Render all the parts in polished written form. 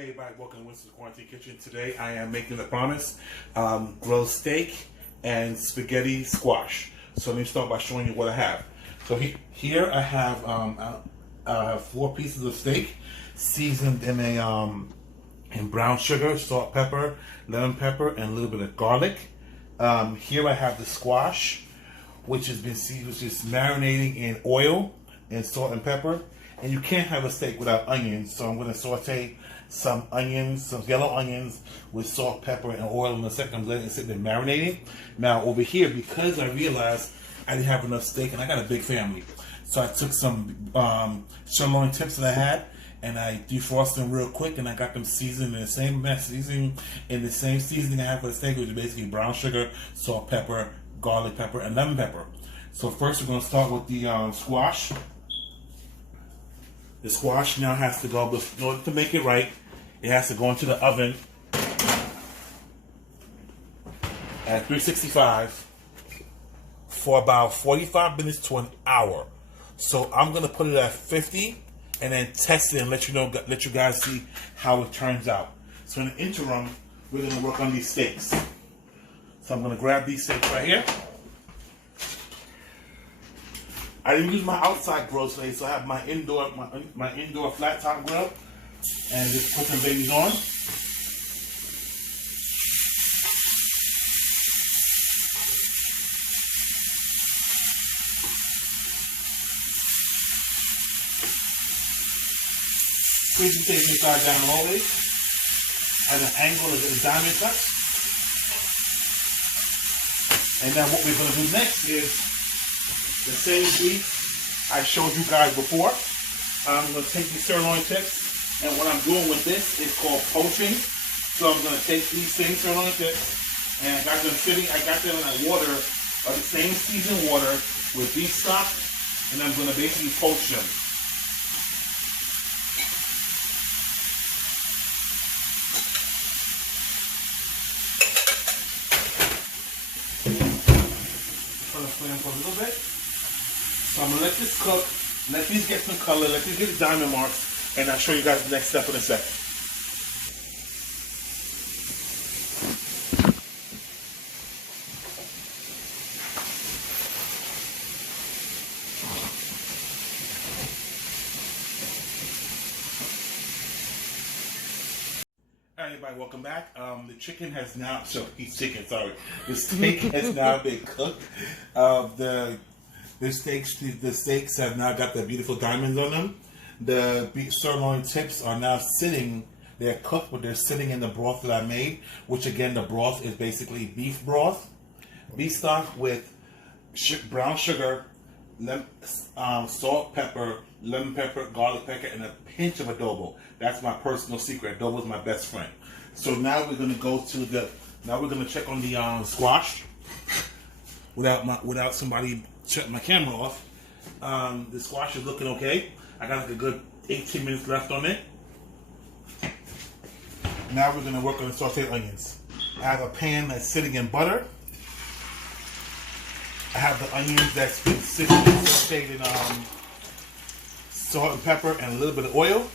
Hey everybody, welcome to Winston's Quarantine Kitchen. Today I am making the promise, grilled steak and spaghetti squash. So let me start by showing you what I have. So here I have 4 pieces of steak seasoned in in brown sugar, salt, pepper, lemon pepper, and a little bit of garlic. Here I have the squash, which is marinating in oil and salt and pepper. And you can't have a steak without onions, so I'm going to saute some onions, some yellow onions with salt, pepper, and oil in a second. I'm letting it sit there marinating. Now over here, because I realized I didn't have enough steak, and I got a big family, so I took some sirloin tips that I had, and I defrosted them real quick, and I got them seasoned in the same seasoning I have for the steak, which is basically brown sugar, salt, pepper, garlic pepper, and lemon pepper. So first we're going to start with the squash. The squash now has to go, in order to make it right, it has to go into the oven at 365 for about 45 minutes to an hour. So I'm going to put it at 50 and then test it and let you guys see how it turns out. So in the interim, we're going to work on these steaks. So I'm going to grab these steaks right here. I didn't use my outside grill today, so I have my indoor flat top grill, and just put some babies on. Squeeze the steak inside down always at an angle of a diamond cut. And then what we're going to do next is the same beef I showed you guys before. I'm going to take these sirloin tips, and what I'm doing with this is called poaching. So I'm going to take these same sirloin tips, and I got them in a water, the same seasoned water with beef stock, and I'm going to basically poach them. Turn the flame for a little bit. So I'm going to let this cook, let these get some color, let these get diamond marks, and I'll show you guys the next step in a second. Alright everybody, welcome back. The chicken has now, the steak has now been cooked. The steaks have now got the beautiful diamonds on them. The sirloin tips are now sitting, they're cooked, but they're sitting in the broth that I made, which again, the broth is basically beef broth, beef stock with brown sugar, salt, pepper, lemon pepper, garlic pepper, and a pinch of adobo. That's my personal secret. Adobo is my best friend. So now we're going to go to now we're going to check on the squash without somebody shutting my camera off. The squash is looking okay. I got like a good 18 minutes left on it. Now we're going to work on the sauteed onions. I have a pan that's sitting in butter. I have the onions that's been sauteed in salt and pepper and a little bit of oil.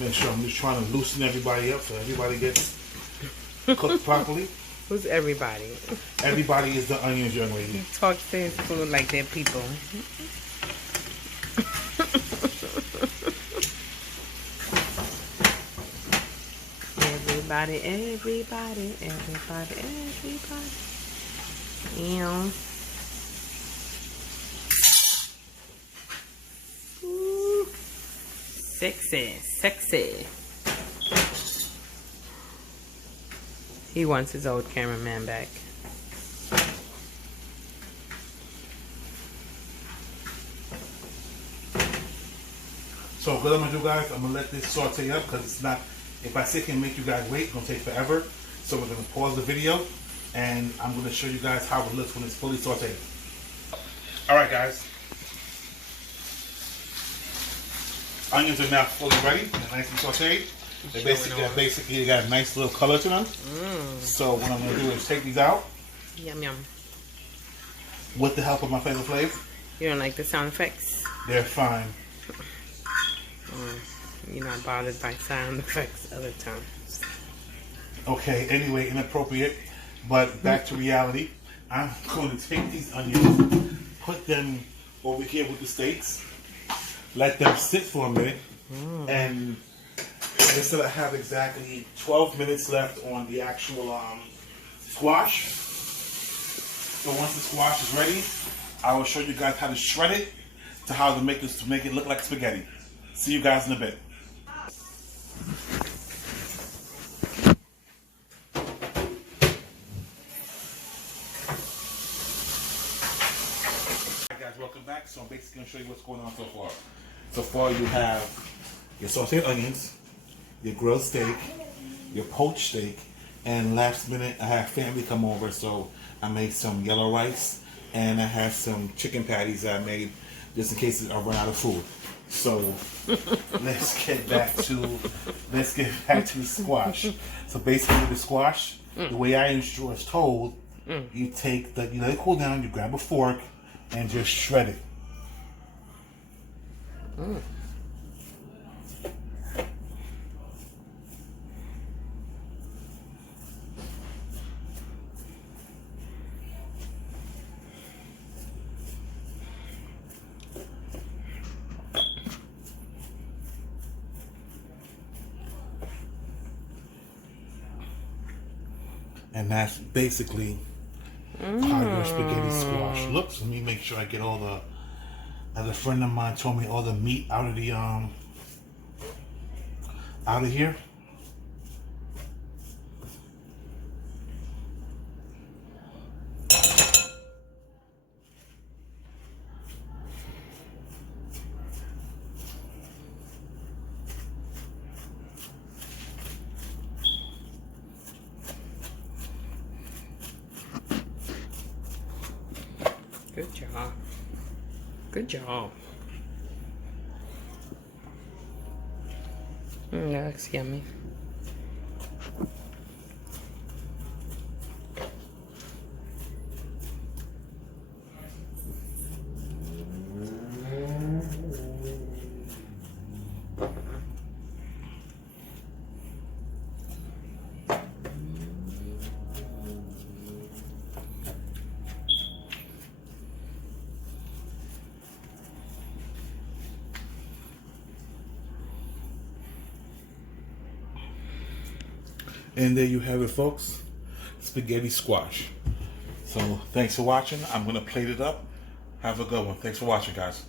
Make sure I'm just trying to loosen everybody up so everybody gets cooked properly. Who's everybody? Everybody is the onions, young lady. You talk to his food like they're people. Everybody. Yeah. Ooh. Sexy. He wants his old cameraman back. So what I'm gonna do, guys, I'm gonna let this saute up because If I sit here and make you guys wait, it's gonna take forever. So we're gonna pause the video and I'm gonna show you guys how it looks when it's fully sauteed. All right, guys. Onions are now fully ready and nicely sauteed. They got a nice little color to them. So what I'm gonna do is take these out. Yum yum. With the help of my favorite flavor. You don't like the sound effects? They're fine. You're not bothered by sound effects other times. Okay, anyway, inappropriate. But back to reality. I'm going to take these onions, put them over here with the steaks, let them sit for a minute, and instead I have exactly 12 minutes left on the actual squash. So once the squash is ready, I will show you guys how to shred it to make it look like spaghetti. See you guys in a bit. Alright guys, welcome back. So I'm basically going to show you what's going on so far. So far you have your sauteed onions, your grilled steak, your poached steak, and last minute I had family come over, so I made some yellow rice and I had some chicken patties that I made just in case I run out of food. So let's get back to the squash. So basically with the squash, the way I was told, you let it cool down, you grab a fork and just shred it. And that's basically how your spaghetti squash looks. Let me make sure I get all the, as a friend of mine told me, all the meat out of the out of here. Good job. Good job. That looks yummy. And there you have it, folks. Spaghetti squash. So thanks for watching. I'm going to plate it up. Have a good one. Thanks for watching, guys.